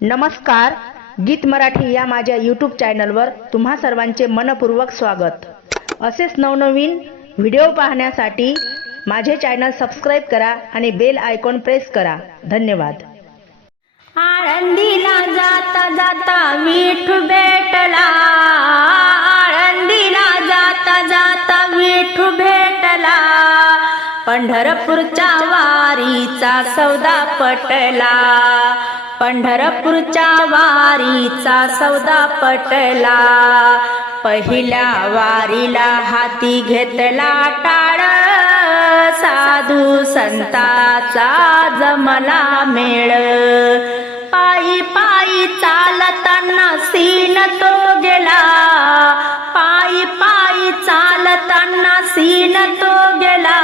नमस्कार गीत मराठी या माझ्या यूट्यूब चॅनलवर तुम्हा सर्वांचे मनपूर्वक स्वागत. असेच नवनवीन व्हिडिओ पाहण्यासाठी माझे चॅनल सबस्क्राईब करा आणि बेल आयकॉन प्रेस करा. धन्यवाद. आळंदीला जाता जाता मीठ भेटला. आळंदीला जाता जाता मीठ भेटला. पंढरपूरच्या वारीचा सौदा पटला. पंढरपूरच्या वारीचा सौदा पटला. पहिल्या वारीला हाती घेतला टाळ. साधू संताचा जमला मेळ. पायी पायी चालताना सीन तो गेला. पायी पायी चालताना सीन तो गेला.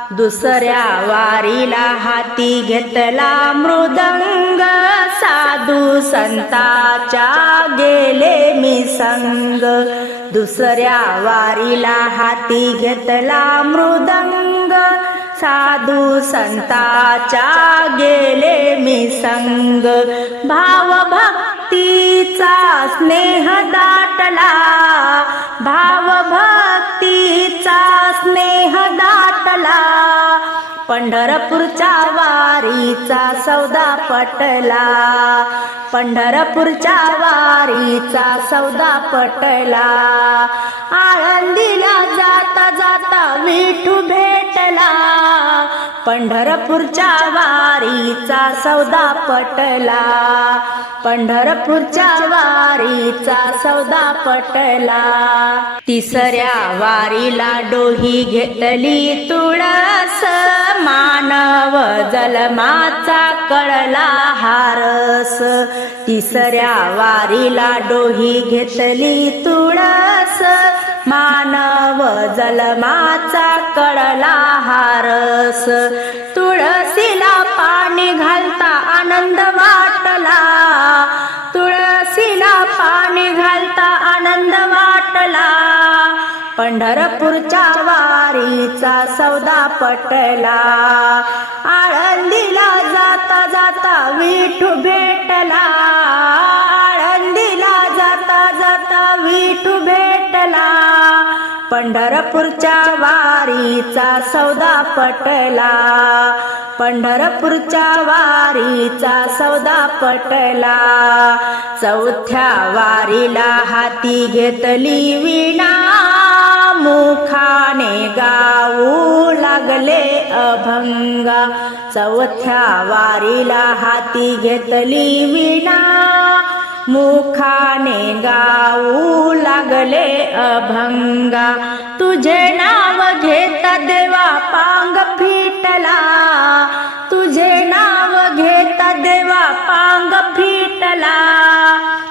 दुसऱ्या वारीला हाती घेतला मृदंग. साधू संताच्या गेले मी संग. दुसऱ्या वारीला हाती घेतला मृदंग. साधू संताच्या गेले मी संग. भाव भक्तीचा स्नेह दाटला. भाव भक्तीचा स्नेह दाटला. पंढरपूरच्या वारीचा सौदा पटला. पंढरपूरच्या वारीचा सौदा पटला. आळंदीला जाता जाता विठू भेटला. पंढरपूरच्या वारीचा सौदा पटला. पंढरपूरच्या वारीचा सौदा पटला. तिसऱ्या वारीला डोही घेतली तुळस. मानव जलमाचा कळला हारस. तिसऱ्या वारीला डोही घेतली तुळस. मानव जलमाचा कळला हारस. तुळसीला पंढरपूरच्या वारीचा सौदा पटला. आळंदीला जाता जाता विठू भेटला. आळंदीला जाता जाता विठू भेटला. पंढरपूरच्या वारीचा सौदा पटला. पंढरपूरच्या वारीचा सौदा पटला. चौथ्या वारीला हाती घेतली विणा. मुखाने गाऊ लागले अभंगा. चौथ्या वारीला हाती घेतली विणा. मुखाने गाऊ लागले अभंगा. तुझे नाव घेता देवा पांग फिटला. तुझे नाव घेता देवा पांग फिटला.